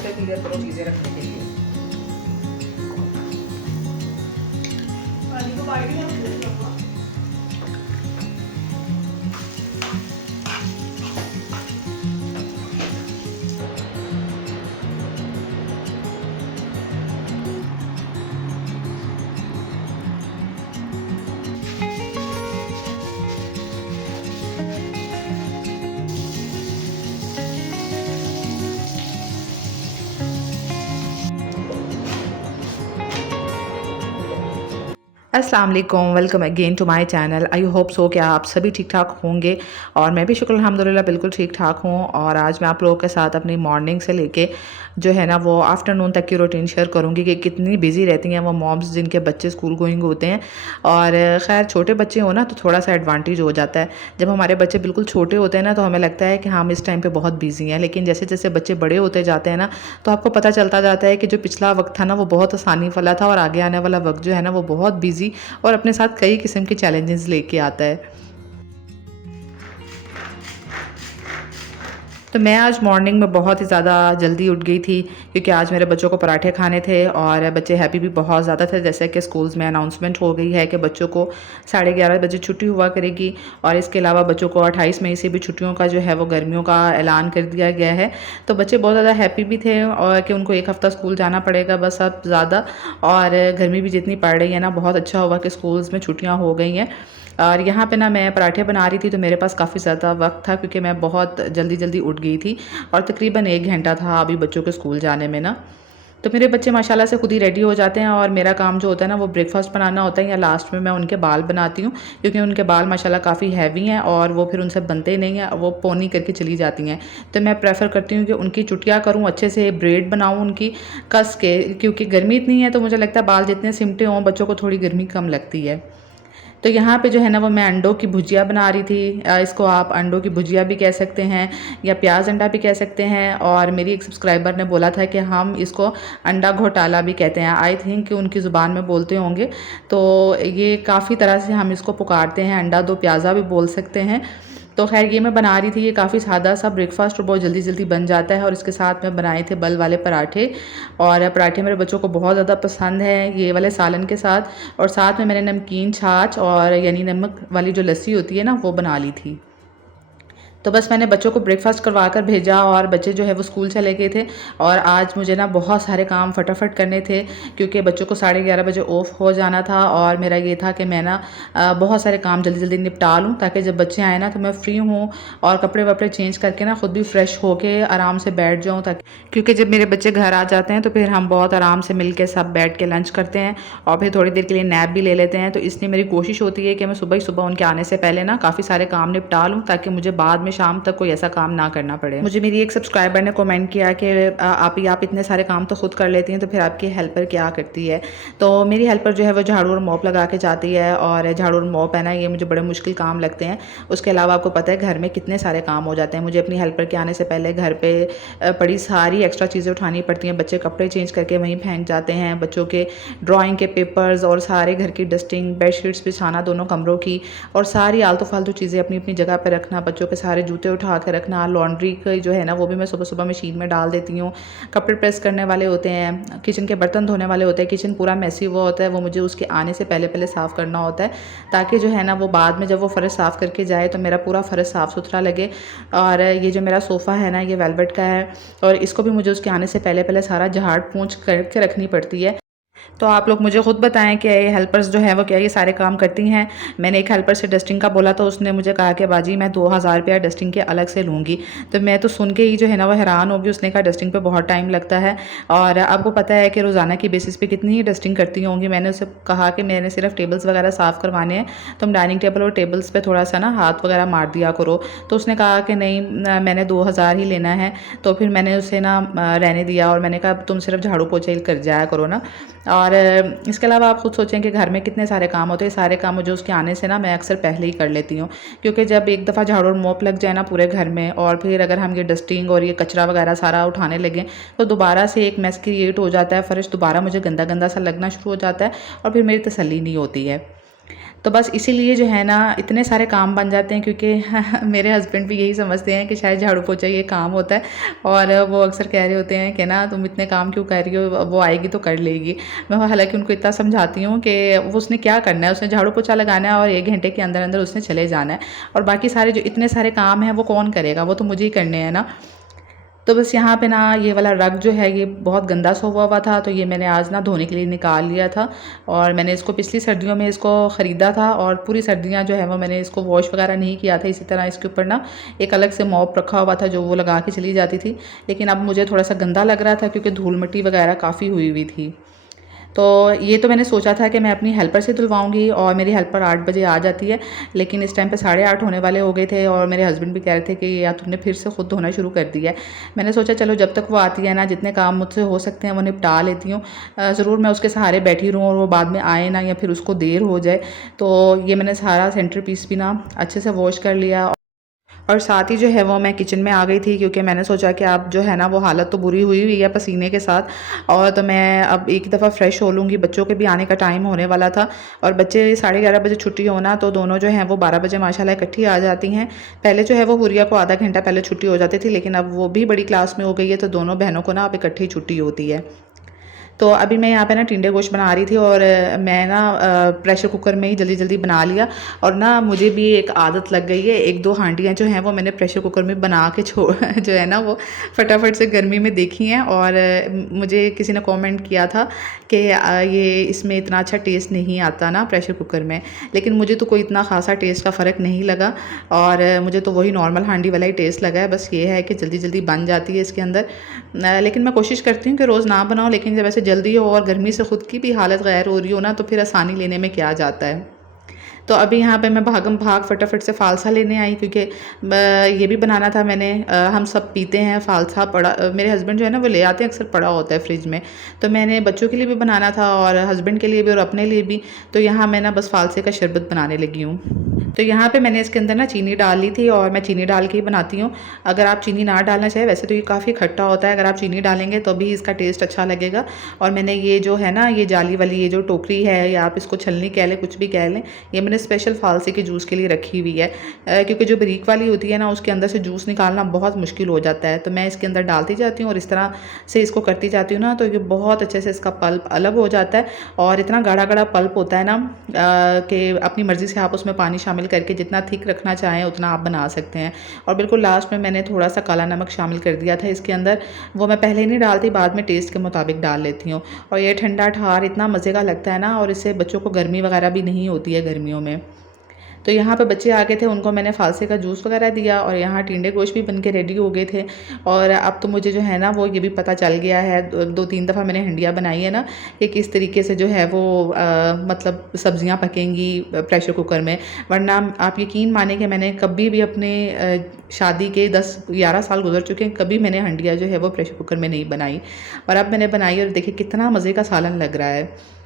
से क्लियर करो चीज़ें रखने के लिए। अस्सलाम वालेकुम, welcome again to my channel. I hope so कि आप सभी ठीक ठाक होंगे और मैं भी शुक्र अल्हम्दुलिल्लाह बिल्कुल ठीक ठाक हूँ। और आज मैं आप लोगों के साथ अपनी मॉर्निंग से लेके जो है ना वो आफ्टरनून तक की रूटीन शेयर करूँगी कि कितनी बिजी रहती हैं वो मॉम्स जिनके बच्चे स्कूल गोइंग होते हैं। और खैर छोटे बच्चे हो ना तो थोड़ा सा एडवांटेज हो जाता है। जब हमारे बच्चे बिल्कुल छोटे होते हैं ना तो हमें लगता है कि हम इस टाइम पे बहुत बिजी हैं, लेकिन जैसे जैसे बच्चे बड़े होते जाते हैं ना तो आपको पता चलता जाता है कि जो पिछला वक्त था ना वो बहुत आसानी वाला था और आगे आने वाला वक्त जो है ना वो बहुत बिजी और अपने साथ कई किस्म के चैलेंजेस लेके आता है। तो मैं आज मॉर्निंग में बहुत ही ज़्यादा जल्दी उठ गई थी क्योंकि आज मेरे बच्चों को पराठे खाने थे और बच्चे हैप्पी भी बहुत ज़्यादा थे। जैसे कि स्कूल्स में अनाउंसमेंट हो गई है कि बच्चों को 11:30 बजे छुट्टी हुआ करेगी और इसके अलावा बच्चों को 28 मई से भी छुट्टियों का जो है वो गर्मियों का ऐलान कर दिया गया है। तो बच्चे बहुत ज़्यादा हैप्पी भी थे और कि उनको 1 हफ़्ता स्कूल जाना पड़ेगा बस अब ज़्यादा। और गर्मी भी जितनी पड़ रही है ना बहुत अच्छा हुआ कि स्कूल्स में छुट्टियाँ हो गई हैं। और यहाँ पे ना मैं पराठे बना रही थी तो मेरे पास काफ़ी ज़्यादा वक्त था क्योंकि मैं बहुत जल्दी जल्दी उठ गई थी और तकरीबन 1 घंटा था अभी बच्चों के स्कूल जाने में ना। तो मेरे बच्चे माशाल्लाह से खुद ही रेडी हो जाते हैं और मेरा काम जो होता है ना वो ब्रेकफास्ट बनाना होता है या लास्ट में मैं उनके बाल बनाती हूँ क्योंकि उनके बाल माशाल्लाह काफ़ी हैवी हैं और वो फिर उनसे बनते ही नहीं हैं, वो पोनी करके चली जाती हैं। तो मैं प्रेफर करती हूँ कि उनकी चुटिया करूँ, अच्छे से ब्रेड बनाऊँ उनकी कस के, क्योंकि गर्मी इतनी है तो मुझे लगता है बाल जितने सिमटे हों बच्चों को थोड़ी गर्मी कम लगती है। तो यहाँ पे जो है ना वो मैं अंडों की भुजिया बना रही थी। इसको आप अंडों की भुजिया भी कह सकते हैं या प्याज अंडा भी कह सकते हैं। और मेरी एक सब्सक्राइबर ने बोला था कि हम इसको अंडा घोटाला भी कहते हैं। आई थिंक कि उनकी ज़ुबान में बोलते होंगे। तो ये काफ़ी तरह से हम इसको पुकारते हैं, अंडा दो प्याज़ा भी बोल सकते हैं। तो खैर ये मैं बना रही थी, ये काफ़ी सादा सा ब्रेकफास्ट और बहुत जल्दी जल्दी बन जाता है। और इसके साथ में बनाए थे बल वाले पराठे और पराठे मेरे बच्चों को बहुत ज़्यादा पसंद है ये वाले सालन के साथ। और साथ में मैंने नमकीन छाछ और यानी नमक वाली जो लस्सी होती है ना वो बना ली थी। तो बस मैंने बच्चों को ब्रेकफास्ट करवा कर भेजा और बच्चे जो है वो स्कूल चले गए थे। और आज मुझे ना बहुत सारे काम फटाफट करने थे क्योंकि बच्चों को 11:30 बजे ऑफ हो जाना था। और मेरा ये था कि मैं ना बहुत सारे काम जल्दी जल्दी निपटा लूँ ताकि जब बच्चे आए ना तो मैं फ्री हूँ और कपड़े वपड़े चेंज करके ना खुद भी फ्रेश होके आराम से बैठ जाऊँ। ताकि क्योंकि जब मेरे बच्चे घर आ जाते हैं तो फिर हम बहुत आराम से मिल के सब बैठ के लंच करते हैं और फिर थोड़ी देर के लिए नैप भी ले लेते हैं। तो इसलिए मेरी कोशिश होती है कि मैं सुबह ही सुबह उनके आने से पहले ना काफ़ी सारे काम निपटा लूँ ताकि मुझे बाद में शाम तक कोई ऐसा काम ना करना पड़े। मुझे मेरी एक सब्सक्राइबर ने कमेंट किया कि आप इतने सारे काम तो खुद कर लेती हैं तो फिर आपकी हेल्पर क्या करती है। तो मेरी हेल्पर जो है वो झाड़ू और मॉप लगा के जाती है और झाड़ू और मॉप है ना ये मुझे बड़े मुश्किल काम लगते हैं। उसके अलावा आपको पता है घर में कितने सारे काम हो जाते हैं। मुझे अपनी हेल्पर के आने से पहले घर पे बड़ी सारी एक्स्ट्रा चीज़ें उठानी पड़ती हैं। बच्चे कपड़े चेंज करके वहीं फेंक जाते हैं, बच्चों के ड्राइंग के पेपर्स और सारे घर की डस्टिंग, बेडशीट्स बिछाना दोनों कमरों की और सारी आलतू फालतू चीज़ें अपनी अपनी जगह पर रखना, बच्चों के सारे जूते उठा कर रखना, लॉन्ड्री का जो है ना वो भी मैं सुबह सुबह मशीन में डाल देती हूँ। कपड़े प्रेस करने वाले होते हैं, किचन के बर्तन धोने वाले होते हैं, किचन पूरा मैसी हुआ होता है, वो मुझे उसके आने से पहले पहले साफ़ करना होता है ताकि जो है ना वो बाद में जब वो फ़र्श साफ़ करके जाए तो मेरा पूरा फ़र्श साफ़ सुथरा लगे। और ये जो मेरा सोफ़ा है ना ये वेलवेट का है और इसको भी मुझे उसके आने से पहले पहले सारा झाड़ पोंछ करके रखनी पड़ती है। तो आप लोग मुझे खुद बताएं कि हेल्पर्स जो है वो क्या ये सारे काम करती हैं। मैंने एक हेल्पर से डस्टिंग का बोला तो उसने मुझे कहा कि बाजी मैं 2000 रुपया डस्टिंग के अलग से लूँगी। तो मैं तो सुन के ही जो है ना वो हैरान होगी। उसने कहा डस्टिंग पे बहुत टाइम लगता है और आपको पता है कि रोज़ाना की बेसिस पे कितनी ही डस्टिंग करती होंगी। मैंने उससे कहा कि मैंने सिर्फ टेबल्स वगैरह साफ़ करवाने हैं, तुम डाइनिंग टेबल और टेबल्स पर थोड़ा सा ना हाथ वगैरह मार दिया करो। तो उसने कहा कि नहीं मैंने 2000 ही लेना है। तो फिर मैंने उसे ना रहने दिया और मैंने कहा तुम सिर्फ झाड़ू पोछा ही कर जाया करो ना। और इसके अलावा आप खुद सोचें कि घर में कितने सारे काम होते हैं। सारे काम मुझे उसके आने से ना मैं अक्सर पहले ही कर लेती हूँ क्योंकि जब एक दफ़ा झाड़ू और मोप लग जाए ना पूरे घर में और फिर अगर हम ये डस्टिंग और ये कचरा वगैरह सारा उठाने लगें तो दोबारा से एक मैस क्रिएट हो जाता है। फ़र्श दोबारा मुझे गंदा गंदा सा लगना शुरू हो जाता है और फिर मेरी तसल्ली नहीं होती है। तो बस इसीलिए जो है ना इतने सारे काम बन जाते हैं, क्योंकि मेरे हस्बैंड भी यही समझते हैं कि शायद झाड़ू पोछा ये काम होता है, और वो अक्सर कह रहे होते हैं कि ना तुम इतने काम क्यों कर रही हो, वो आएगी तो कर लेगी। मैं हालांकि उनको इतना समझाती हूँ कि वो उसने क्या करना है, उसने झाड़ू पोछा लगाना है और 1 घंटे के अंदर अंदर उसने चले जाना है, और बाकी सारे जो इतने सारे काम हैं वो कौन करेगा, वो तो मुझे ही करने हैं ना। तो बस यहाँ पे ना ये वाला रग जो है ये बहुत गंदा सा हुआ था, तो ये मैंने आज ना धोने के लिए निकाल लिया था। और मैंने इसको पिछली सर्दियों में इसको ख़रीदा था, और पूरी सर्दियाँ जो है वो मैंने इसको वॉश वगैरह नहीं किया था। इसी तरह इसके ऊपर ना एक अलग से मॉप रखा हुआ था जो वो लगा के चली जाती थी, लेकिन अब मुझे थोड़ा सा गंदा लग रहा था क्योंकि धूल मिट्टी वगैरह काफ़ी हुई हुई थी। तो ये तो मैंने सोचा था कि मैं अपनी हेल्पर से धुलवाऊँगी, और मेरी हेल्पर 8 बजे आ जाती है, लेकिन इस टाइम पे 8:30 होने वाले हो गए थे, और मेरे हस्बैंड भी कह रहे थे कि यार तुमने फिर से खुद धोना शुरू कर दिया है। मैंने सोचा चलो जब तक वो आती है ना, जितने काम मुझसे हो सकते हैं वो निपटा लेती हूँ। ज़रूर मैं उसके सहारे बैठी रहूँ और वो बाद में आए ना, या फिर उसको देर हो जाए। तो ये मैंने सारा सेंटर पीस भी ना अच्छे से वॉश कर लिया, और साथ ही जो है वो मैं किचन में आ गई थी, क्योंकि मैंने सोचा कि अब जो है ना वो हालत तो बुरी हुई हुई है पसीने के साथ, और तो मैं अब एक दफ़ा फ़्रेश हो लूँगी। बच्चों के भी आने का टाइम होने वाला था, और बच्चे 11:30 बजे छुट्टी होना, तो दोनों जो हैं वो 12 बजे माशाल्लाह इकट्ठी आ जाती हैं। पहले जो है वो हुरिया को आधा घंटा पहले छुट्टी हो जाती थी, लेकिन अब वो भी बड़ी क्लास में हो गई है, तो दोनों बहनों को ना अब इकट्ठी छुट्टी होती है। तो अभी मैं यहाँ पे ना टिंडे गोश्त बना रही थी, और मैं ना प्रेशर कुकर में ही जल्दी जल्दी बना लिया। और ना मुझे भी एक आदत लग गई है, 1-2 हांडियाँ जो हैं वो मैंने प्रेशर कुकर में बना के छोड़ जो है ना वो फटाफट से गर्मी में देखी हैं। और मुझे किसी ने कमेंट किया था कि ये इसमें इतना अच्छा टेस्ट नहीं आता ना प्रेशर कुकर में, लेकिन मुझे तो कोई इतना ख़ासा टेस्ट का फ़र्क नहीं लगा, और मुझे तो वही नॉर्मल हांडी वाला ही टेस्ट लगा है। बस ये है कि जल्दी जल्दी बन जाती है इसके अंदर। लेकिन मैं कोशिश करती हूँ कि रोज़ ना बनाऊँ, लेकिन जब ऐसे जल्दी हो और गर्मी से ख़ुद की भी हालत गैर हो रही हो ना, तो फिर आसानी लेने में क्या जाता है। तो अभी यहाँ पे मैं भागम भाग फटाफट से फ़ालसा लेने आई, क्योंकि ये भी बनाना था मैंने। हम सब पीते हैं फ़ालसा, पड़ा मेरे हस्बैंड जो है ना वो ले आते हैं, अक्सर पड़ा होता है फ्रिज में। तो मैंने बच्चों के लिए भी बनाना था, और हस्बैंड के लिए भी, और अपने लिए भी। तो यहाँ मैं ना बस फ़ालसे का शरबत बनाने लगी हूँ। तो यहाँ पे मैंने इसके अंदर ना चीनी डाल ली थी, और मैं चीनी डाल के ही बनाती हूँ। अगर आप चीनी ना डालना चाहें, वैसे तो ये काफ़ी खट्टा होता है, अगर आप चीनी डालेंगे तो भी इसका टेस्ट अच्छा लगेगा। और मैंने ये जो है ना ये जाली वाली ये जो टोकरी है, या आप इसको छलनी कह लें, कुछ भी कह लें, ये मैंने स्पेशल फ़ालसे के जूस के लिए रखी हुई है। क्योंकि जो बारीक वाली होती है ना उसके अंदर से जूस निकालना बहुत मुश्किल हो जाता है। तो मैं इसके अंदर डालती जाती हूँ, और इस तरह से इसको करती जाती हूँ ना, तो ये बहुत अच्छे से इसका पल्प अलग हो जाता है। और इतना गाढ़ा गाढ़ा पल्प होता है ना कि अपनी मर्ज़ी से आप उसमें पानी शामिल करके जितना थिक रखना चाहें उतना आप बना सकते हैं। और बिल्कुल लास्ट में मैंने थोड़ा सा काला नमक शामिल कर दिया था इसके अंदर, वो मैं पहले नहीं डालती, बाद में टेस्ट के मुताबिक डाल लेती हूँ। और ये ठंडा ठार इतना मज़े का लगता है ना, और इससे बच्चों को गर्मी वगैरह भी नहीं होती है गर्मियों में। तो यहाँ पे बच्चे आ गए थे, उनको मैंने फ़ालसे का जूस वगैरह दिया, और यहाँ टिंडे गोश्त भी बन के रेडी हो गए थे। और अब तो मुझे जो है ना वो ये भी पता चल गया है, 2-3 दफ़ा मैंने हंडिया बनाई है ना, कि किस तरीके से जो है वो मतलब सब्ज़ियाँ पकेंगी प्रेशर कुकर में। वरना आप यकीन माने कि मैंने कभी भी अपने शादी के 10-11 साल गुजर चुके हैं, कभी मैंने हंडिया जो है वो प्रेशर कुकर में नहीं बनाई। और अब मैंने बनाई, और देखिए कितना मज़े का सालन लग रहा है।